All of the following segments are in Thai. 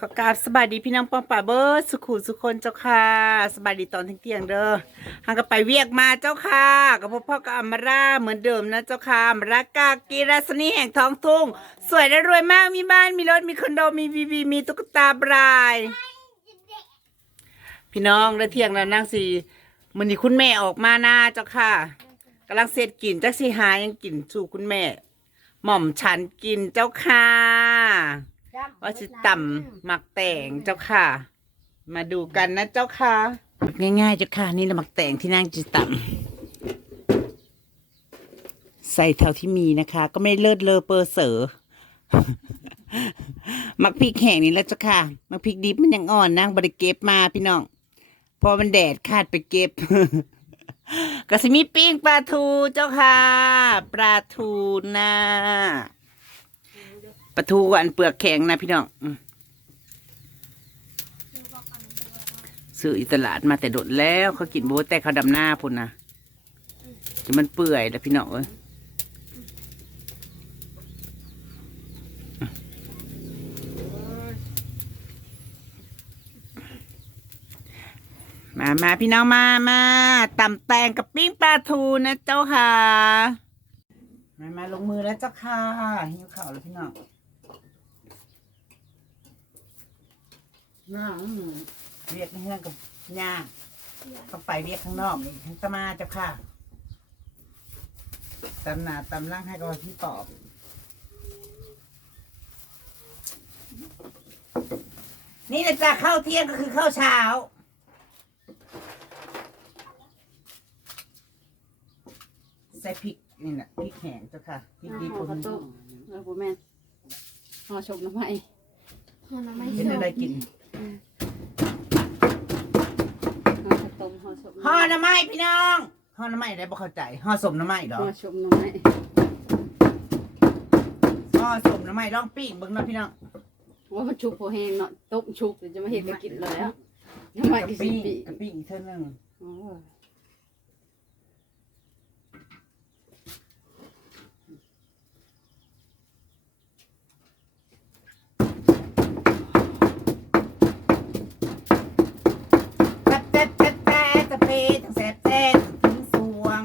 ขอกราบสบายดีพี่น้องปองป่าเบิร์ดสุขุสุคนเจ้าค่ะสบายดีตอนเที่ยงเด้อหางก็ไปเวียกมาเจ้าค่ะกับพ่อพ่อกับอมราเหมือนเดิมนะเจ้าค่ะอมรากากีราสนีแห่งท้องทุ่ง สวยและรวยมากมีบ้านมีรถมีคอนโดมีวีวีมีตุ๊กตาบราย พี่น้องแล้เที่ยงแล้วนั่งสีมันนี้คุณแม่ออกมาหน้าเจ้าค่ะกำลังเสร็จกินจักสีหายังกินสู่คุณแม่ หม่อมฉันกินเจ้าค่ะ ว่าจะต่ำหมักแต่งเจ้าค่ะ มาดูกันนะเจ้าค่ะ ง่ายๆเจ้าค่ะ นี่แหละหมักแต่งที่นั่งจะต่ำใส่เท่าที่มีนะคะ ก็ไม่เลิศเลอเปอร์เสอหมักพริกแห้งนี่แหล้วเจ้าค่ะหมักพริกดิบมันยังอ่อนนั่งบริเก็บมาพี่น้อง พอมันแดดคาดไปเก็บ ก็สิมีปิ้งปลาทูเจ้าค่ะ ปลาทูน่าปลาทูอันเปลือกแข็งนะพี่น้องอืมซื้ออิตลาดมาแต่โดดแล้วเขากินโบแต่เขาดำหน้าพุ่นนะจะมันเปื่อยแล้วพี่น้องเอ้ย มาพี่น้องมามาตำแตงกับปิ้งปลาทูนะเจ้าค่ะ มามาลงมือแล้วเจ้าค่ะหิวข่าวแล้วพี่น้องน้าอืมเรียกในเรื่องกับย่าต้องไปเรียกข้างนอกนี่ทั้งตมาเจ้าค่ะตำหนาตำล่างให้กับพี่ตอบนี่นะจ๊ะข้าวเที่ยงก็คือข้าวเช้า ส่พริกนี่แหละพริกแห้งเจ้าค่ะพริกดีห่อปุ่ข้าวนต้มเออพ่อแม่นห่อชมน้ำไม้เห็นอะไรกินห่อข้าวต้มห่อชมห่อหน้ำไม้พี่น้องห่อหน้ำไม้ได้บ่เข้าใจห่อสมหน้ำไม้ดอกห่อชมน้ำไม้ห่อสมหน้ำไม้ลองปิ้งเบิ่งเนาะพี่น้องว่ามันชุกพอแห้งเนาะต้มชุกเดี๋ยวจะมาเห็นกันกินเลยแล้วน้ำไม้กะกี่สิปิ้บงปีกะปิ้งอีกเท่านึง อ๋อ แซ่บแซ่บแซ่บแซ่บตะเพทั้งแซ่บแซ่บถึงสวง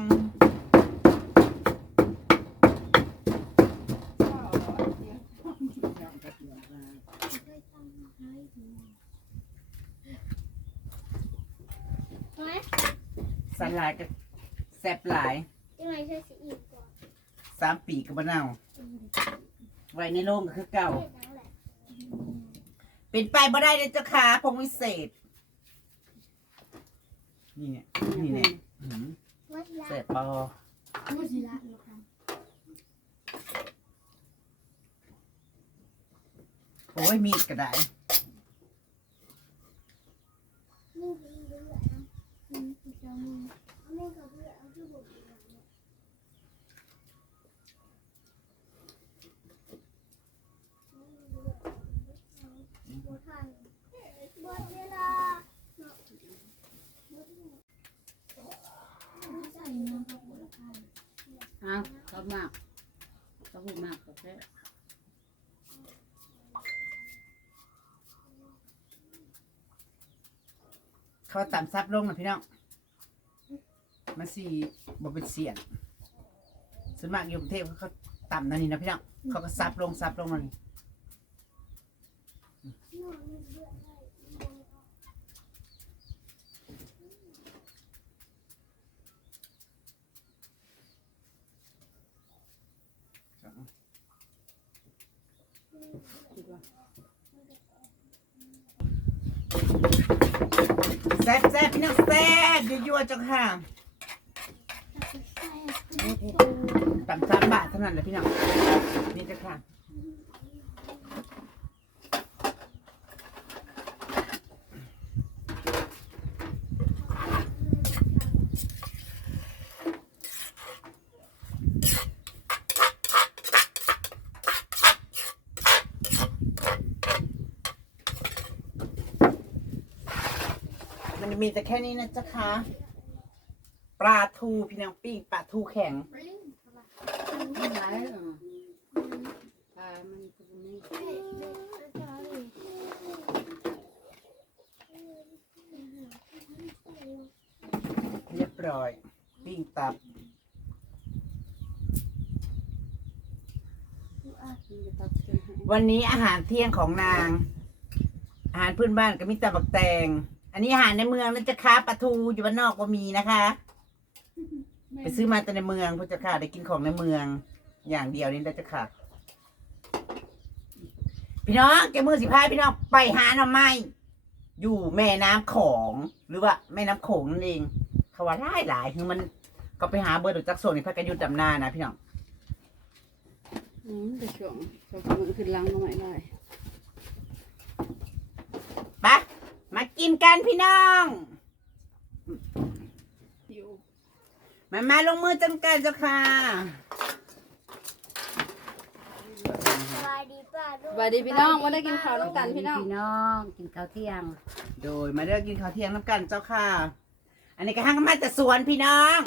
ทำไมสลายกับแซ่บหลายยังไงใช้สีอีกก่อนสามปีกับมะนาวไว้ในโรงก็คือเก่า เป็นไปบ่ได้เลยเจ้าค่ะพงวิเศษ นี่เนี่ยนี่เนี่ยอื้อหือวัดละแซ่บปอวัดละนะครับโอ้ยมีดก็ได้ นี่ดีด้วยนะอืมอีกแล้วมึงเอาแม่กับเพื่อนเอาที่บุกอีกแล้วเนี่ยบ่ทันหมดเวลาใส่น้ำกับบ่ทัน อ้าวชอบมากชอบมากกาแฟ เขาตำซับลงนะพี่น้องมันสีบ่เป็นเสียงส่วนมากอยู่กรุงเทพเขาตำนั่นนี่นะพี่น้องเขาก็ซับลงซับลงนั่นนี่แซ่ บแซ่บพี่น้องแซ่บยั่วๆจังค่ะตำสามบาทเท่านั้นแหละพี่น้องนี่จะค่ะ มีแต่แค่นี้นะจ๊ะคะปลาทูพี่น้องปิ้งปลาทูแข็ง เรียบร้อย ปิ้งตับ วันนี้อาหารเที่ยงของนาง อาหารพื้นบ้านก็มีตำบักแตง อันนี้อาหารในเมืองนะจ๊ะคะปลาทูอยู่บ้านนอกก็มีนะคะ ไปซื้อมาแต่ในเมืองพุทธค่ะได้กินของในเมือง อย่างเดียวนี่นะจ๊ะค่ะ พี่น้องแกมือสิพายพี่น้องไปหาหน่อไม้อยู่แม่น้ำของหรือว่าแม่น้ำโขงนั่นเองเขาว่าหลายหลายคือมันก็ไปหาเบอร์ดูจักโซนในพระกรยุทธ์ดำนานะพี่น้อง อืมไปช่วงช่วงมือขึ้นล้างมาใหม่ได้ ไป มากินกันพี่น้องหิวมามาลงมือจังกันเจ้าค่ะสบายดีป่ะลูกสวัสดีพี่น้องมาได้กินข้าวน้ำกันพี่น้อง พี่น้องกินข้าวเที่ยง โดยมาเลือกกินข้าวเที่ยงน้ำกันเจ้าค่ะ อันนี้ก็ห้างก็มาจากสวนพี่น้อง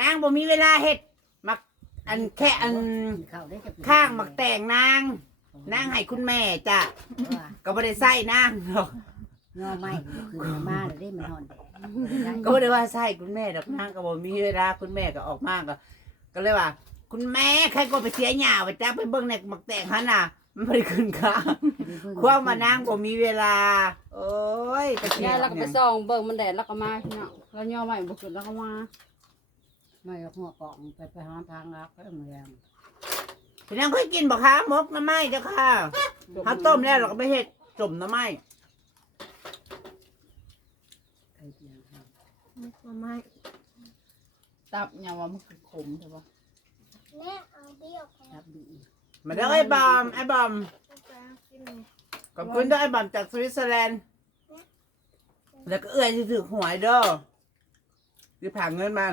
นางบ่มีเวลาเห็ดมักอันแค่อันกินข้าวได้จะเป็นข้างมักแต่งนางนางให้คุณแม่จ้ะว่าก็บ่ได้ใส่นางหรอก งอไม่คือมาเลยได้มันนอนแดดก็บ่ได้ว่าใส่คุณแม่ดอกนางก็บ่มีเวลาคุณแม่ก็ออกมาก็ก็เลยว่า คุณแม่ใครก็ไปเสียหญ้าไปจ้าไปเบิ่งในมักแต่งหั่นน่ะ มันบ่ได้ขึ้นค่าความมานางบ่มีเวลา โอ้ยไปเที่ยยายวเราก็ไปเนี่ยส่องเบิ่งมันแดดแล้วก็มาพี่น้องแล้วย่อใหม่บุกขึ้นแล้วก็มาไม่เอาหัวกล่องไปไปหาทางรักไปเมืองพี่นางเคยกินบ่คะมกหน้ำไม้เจ้าค่ะเขาต้มแล้วเราก็ไปเฮ็ดจุ่มหน้ำไม้ ไปเที่ยงครับ มาม่ตับเนี่ยว่ามันคือขมใช่ปะแม่เอาเบี้ยวของรับดีมาเด้อไอ้บอมไอ้บอมกินเลยขอบคุณเด้อไอ้บอมจากสวิตเซอร์แลนด์แล้วก็เอื้อยที่ถือหวยเด้อที่ผ่าเงินมา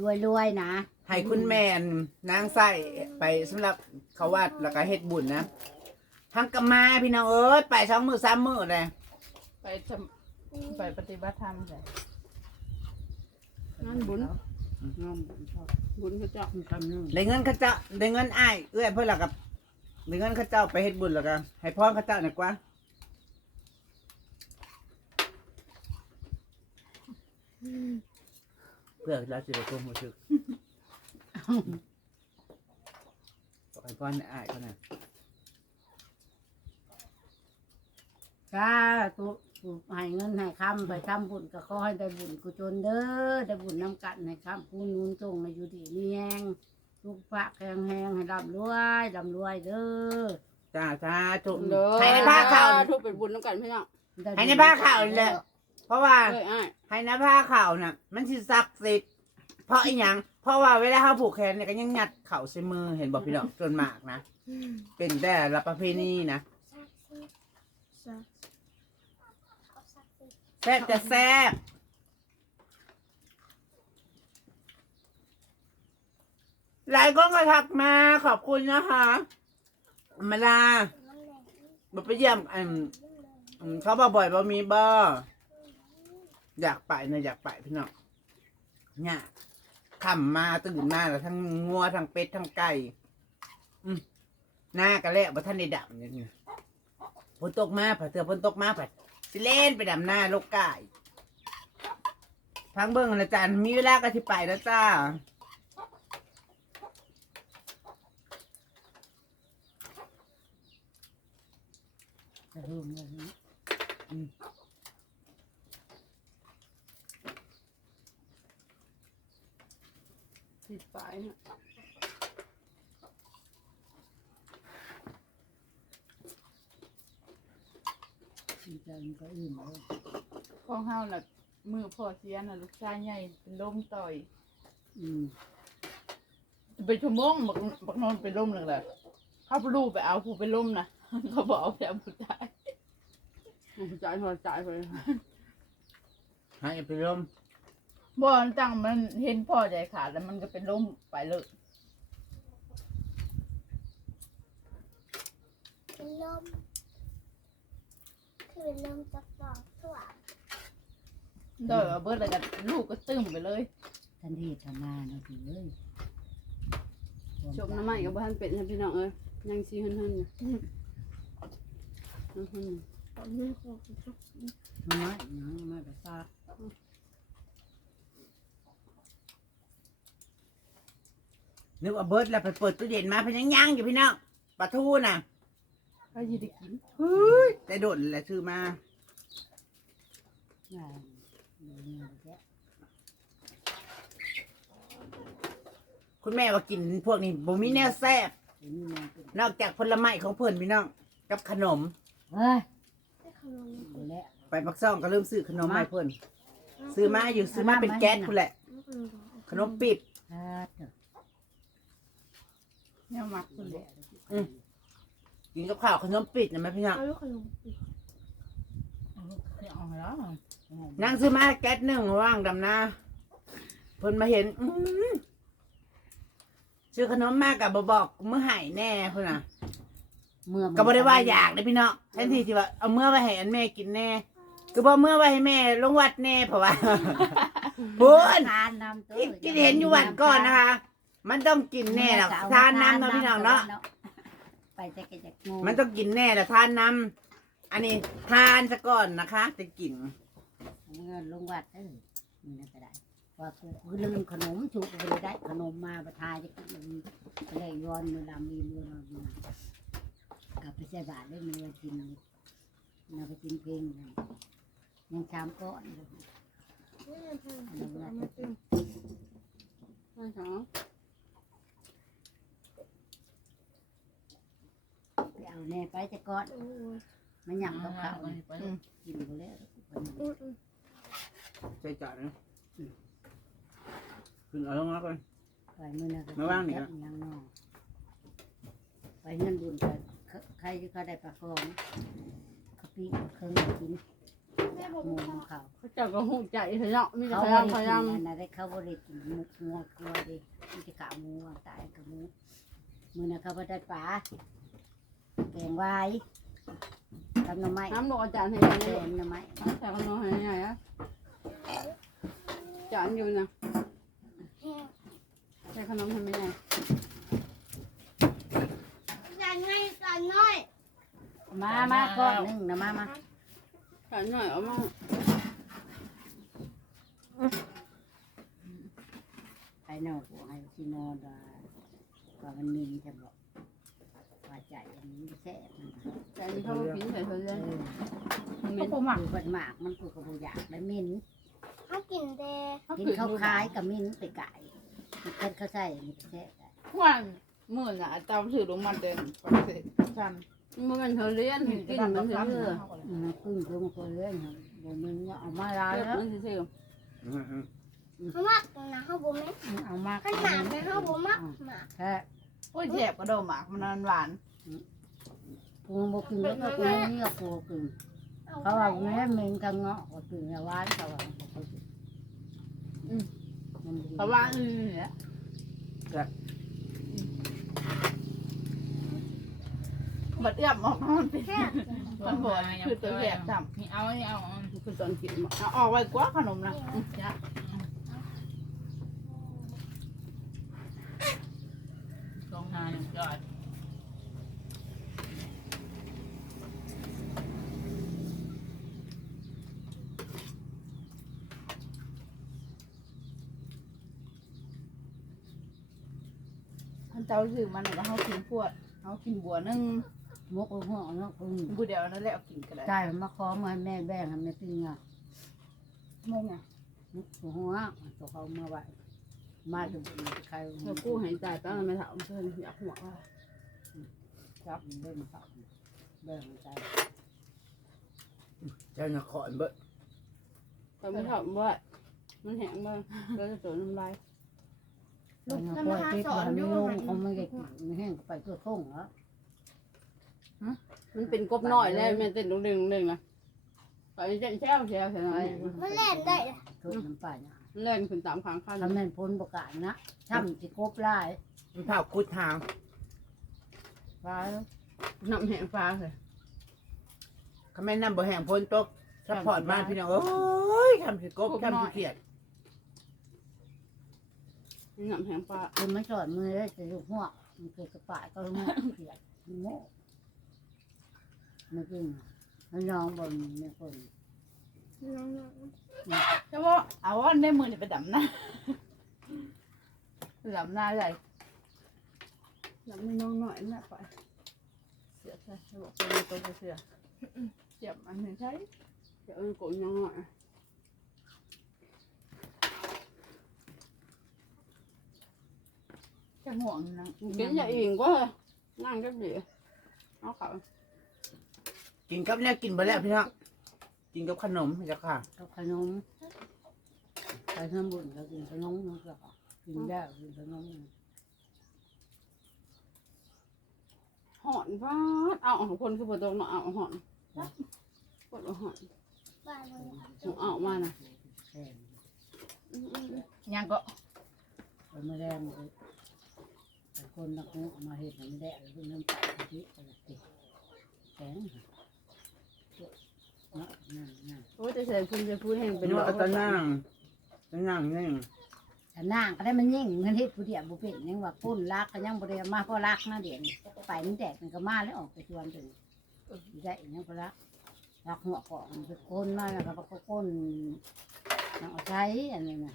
รวยรวยๆนะให้คุณแม่นนางใส่ไปสำหรับเขาวัดแล้วก็เฮ็ดบุญนะทั้งกะมาพี่น้องเอ้ยไปสองมือสามมือเลยไปทำไปปฏิบัติธรรมใช่ นั่นบุญงอมชอบบุญพระเจ้ามีคำนึงได้เงินเขาเจ้าได้เงินอ้ายเอื้อยเพื่อนแล้วกับได้เงินเขาเจ้าไปเฮ็ดบุญแล้วก็ให้พ่อเขาเจ้าหน่อยกว่าเพื่อเราจะได้ควบรู้สึกบอกให้พ่อให้อ้ายเขาหน่อยจ้าตุ ตุให้เงินให้คำไปทำบุญก็ขอให้ได้บุญกุศลเด้อได้บุญน้ำกันให้คำผู้นุนจงในอยู่ดีมีแหงลูกพระแข็งแหงให้ร่ำรวยร่ำรวยเด้อจ้าจ้าจุเลยให้ในผ้าขาวทุกเป็นบุญน้ำกันพี่น้องให้ในผ้าขาวนี่แหละเพราะว่าเลยอ้ายให้ในผ้าขาวน่ะ มันสิศักดิ์สิทธิ์เพราะอีหยังเพราะว่าเวลาเขาผูกแขนเนี่ยก็ยังงัดเข่าใส่มือเห็นบอกพี่น้องจนมากนะเป็นแต่ละประเพณีนะซักซีซักเอาซักซี แซ่บจะแซ่บหลายคนก็ทักมาขอบคุณนะคะมาลาน้ำแดงบไปเยี่ยมอืมอืมเขาบอกบ่อยว่ามีบ่อยากไปนะอยากไปพี่น้องเนี่ยขำมาตื่นมาแล้วทั้งงัวทั้งเป็ดทั้งไก่อืมหน้าก็แล้วบ่ท่านได้ดับเนี่ยนี่ฝนตกมาผัดเถื่อฝนตกมาผัด สิเล่นไปดำหน้าโลกไก่พังเบิ้งนะจ๊ะมีเวลาก็ที่ไปแล้วจ้าจะรุ่มเลยนะติดปลายนะ ดีใจมันก็อิ่มเลยข้องเฮาน่ะมือพ่อเสียน่ะลูกชายใหญ่เป็นลมต่อยอืมไปชั่วโมงบักบักนอนเป็นลมเลยแหละเขาไปรูไปเอาผู้เป็นลมนะเขาบอกเอาไปเอาผู้ชายผู้จ่ายพอจ่ายไปให้ไปร่มบ่จังมันเห็นพ่อใจขาดแล้วมันก็เป็นลมไปเลยเป็นลม คือเป็นลมจากดอกทั่วเด้อเบิดแล้วก็ลูกก็ตึมไปเลยทันทีทำมาเนาะถึงเลยชมน้ำใหม่กับบ้านเป็ดนะพี่น้องเอ้ยยังซีหึ่นๆอยู่หึ่นตอนนี้คงจะทำไมยังไม่ไปซานึกว่าเบิร์ดแล้วไปเปิดตู้เย็นมาเพิ่นยังย่างอยู่พี่น้องปลาทูน่ะ ก็ยินดีกินเฮ้ยแต่โดดแหละซื้อมาอ่าเดี๋ยวนี้แกะคุณแม่ว่ากินพวกนี้บ่มีแนวแซ่บเดี๋ยวนี้มันเป็นนอกจากผลไม้ของเพิ่นพี่น้องกับขนม เฮ้ยได้ขนมเอาแล้วไปปักซ่องก็เริ่มซื้อขนมให้เพิ่นซื้อมาอยู่ซื้อมาเป็นแก๊สคุณแหละ ขนมปิดอ่าเถอะเนี่ยมักคุณเลย กินกับข้าวขนมปิดนะแม่พี่น้องเอาลูกขนมปิดเนี่ยเอาแล้วนั่งซื้อมาแก๊สหนึ่งว่างดำนาเพิ่นมาเห็นอื้อหือซื้อขนมมากกับบอกเมื่อใหายแน่เพิ่นน่ะ เมื่อมันก็บ่ได้ว่าอยากเลยพี่น้องแทนที่สิว่าเอาเมื่อไว้ให้อันแม่กินแน่ คือบ่เมื่อไว้ให้แม่ลงวัดแน่เพราะว่าพูนทานน้ำตัวที่ที่เห็นอยู่วันก่อนนะคะ มันต้องกินแน่หรอกทานน้ำเนาะพี่น้องเนาะ ไปจะกจะงูมันต้องกินแน่แหละทานน้ำอันนี้ทานซะก่อนนะคะจะกินเงินลงวัดเออนี่น่าจะได้ว่ากูคือลืมขนมชูกูเลยได้ขนมมาประทายจะกินมันเลยย้อนเวลามีมือเรามากลับไปใส่บาตรได้มือกินเราไปกินเพลงกันยังชามก้อนเลยนี่เป็นเพื่อนลงวัดมาตึง ไม่สอง ไป เอาแน่ไปจะก้อนโอ้ยมันหยั่งกับข้าวไปไปกินไปแล้วอืมอืมใจจ่อยนะขึ้นเอาลงมาก่อนไปมือนะมาว่างนี่ครับยังนอกไปเงินบุญกันใครที่เขาได้ประคองเขาปีเครื่องกินแม่จากบอกหมูว่าของเขาเขาเจ้าก็หูใจเถอะเนาะมีแต่เขาพบยายามริพกิยายามนอะไรเขาบริกินหมูงัวกลัวดิมันจะกะหมูวางตายกับหมูมือนะเขาบ่ได้ปลา แกงไว้กับหน่อไม้น้ำลงอาจารย์ให้แกยังไงงหน่อไม้แต่ขนมให้ยังไงอะจานอยู่นะแห้งใส่ขนมให้ไม่ไงจานง่ายจานน้อยมามาก้อนหนึ่งนะมามาจานหน่อยเอามาไปนอกหัวให้ชิโนดาว่ามันมินจะบอกว่า ใจอันนี้แซ่บมันนะจานเขากินใส่เธอเอเลยอมันมัไม่นก็หมักเปิดหมากมันกูกระบูอยากได้มินเขากินแต่กินข้าวคล้ายกับมินไปไก่เพิ่นเขาใส่อันนี้ก็แซ่บได้วันมื่อน่ะตามสื่อลงมาเต็มปฏิเสธฉันมันเป็นเธอเลี้ยนกินมันเสื่ออืมกึ่งกึ่งคนเล่นครับบ่แมันเนี่ยเอามาลาเลืแล้วมันเสื่อเขามากนะเขาบ่แม่นเอามาขนาดนั้นเขาบ่มากมากแค่โอ้ยแซ่บกระโดดหมากมันหวาน กูบ่กินแล้วก็กูนี่ก็กูกินเขาว่าแม่เมงกังเงาะก็กินแล้วหวานเขาว่าเพราว่าอือเนี่ยบัดเอื้อมออกมามันเป็นแค่บมันบอกคือตัวแซ่บจนี่เอานี่เอาคือตอนกินเอาออกไว้กว่าขนมนะเนี่ย ลงหาหนึ่งจอด ท่าน เจ้าซื้อมันแล้วเขากินพวดเขากินบัวนึ่งมกหัวเนาะกูบัวเดียวนั่นแหละเอากินก็ได้ใช่มาขอมาแม่แบ่งให้แม่กินอะมงอะหัวตัวเขามาไว้มาดูใครเรากู้หายใจตอนนั้นไม่ถามเพื่อนอยากหัวว่าจับเล่นเขาแบ่งใจเจ้าหน้าขอนเบิดแต่ไม่ถามว่ามันแห้งบ้างแล้วจะโดนน้ำลาย ลูกแล้วจะก็มาหาสอนมันดูไม่ลงมันเขาไม่ได้กินแห้งไปก็ท่งแล้วมันเป็นกบน้อยแล้วมันเต้นลงเด้งลงเด้งนะตอนนี้เต้นแช่วแช่วใช่ไหมมันเล่นได้ทุกน้ำปลาเนี่ยเล่นขึ้นตามข้างขั้นทำแม่นพ้นประกาศนะช่ำสิกบไล่มันเผาคุดทางปลาน้ำแห้งฟ้าเลยคำแม่นำบ่แห่งพ้นตกซัพพอร์ตมาพี่น้องโอ้ยทำสิกบทำสิเขียด น้ำแห้งฟ้าคือไม่สอนมือเลยจะลูกหัวมันคือกระป๋าก็หัวเขียดโง่ไม่กินมันยองบนเนี่ยคนใช่ว่าเอาว่าได้มือนี่ไปดำนะดำหน้าใหญ่แล้วมีน้องหน่อยแม่ไปเสียใช่เขาบอกเป็นตัวเสียเจ็บอันหนึ่งใช่เดี๋ยวเออกดน้องหน่อย จะห่วงนะกินอย่าอิ่งก็นั่งก็ดีเอาเขากินกับเนี่ยกินไปแล้วพี่น้องกินกับขนมเจ้าค่ะ กับขนมไปทำบุญก็กินขนมนั่นก็กินได้กินขนมหอนฟ้าดเอาของคนคือปวดตรงเนาะเอาหอนปวดหอนบ้านมันหนูเอามานะแค่นี้อืมอืมอืมยังก็ ไปไม่ได้มันก็แต่ คนนักหูมาเห็นมันแดดแล้วก็น้ำตาลที่ปกติแข็งเนาะนั่นนั่นโอ้ยแต่ใส่พุ่นจะพูดแห้งเป็เป็นนว่าตะนั่งตะนั่งนี่แต่นางก็ได้มันยิ่งเงินเฮ็ดผู้เดียวบุเป็นยังว่าปุ้นรักก็ยังบ่ได้มาเพราะรักนะเดี๋ยวนี้ไปมันแดดมันก็มาแล้วออกไปชวนถึงได้ยังก็รักรักหัวเกาะมันไปก้นมาแล้วก็ไปก้นนางเอาใช้อันนี้นะ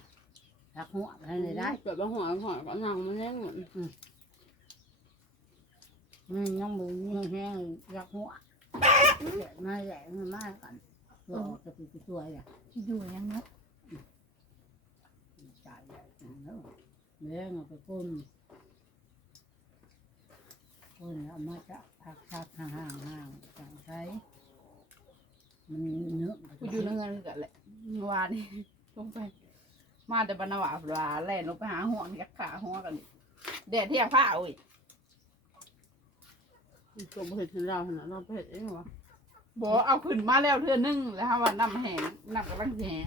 รักหัวอะไรเลยได้ เกิดว่าหัวหัวก็นั่งมันแห้งเหมื อนมันยังมือยังแห้งรักหัวเดี๋ยวมาแหละมันมากันตัวออกจะเป็นตัวอย่างอยู่ยังเนาะจ่ายใหญ่แล้วเลี้ยงเอาไปก้นก้นเอามาจะพักพักห่างห่างห่างจังใช้มันเนื้อกูอยู่ในเงินกันแหละเมื่อวานนี่ลงไป มาแต่บรรณวาปลาแล่นลงไปหาหัวนี่กัขาหัวกันแดดเที่ยงผ้าอุ้ย ตัวเผ็ดเราขนาดเราเผ็ดเองวะบอกเอาขึ้นมาแล้วเทื่อนึงแล้วฮะว่าน้ำแห้งน้ำกำลังแห้ง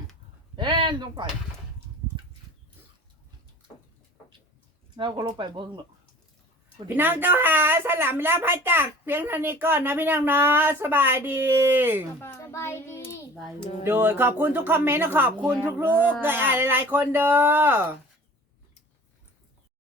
เอ้นลงไปเราก็ลงไปเบิ้งหรอกพี่น้องเจ้าหาสลับมิลาพายจากเพียงเท่านี้ก่อนนะพี่น้องเนาะสบายดี สบายดีใบโดยขอบคุณทุกคอมเมนต์และขอบคุณทุกๆเลยอ่านหลายๆคนเด้อ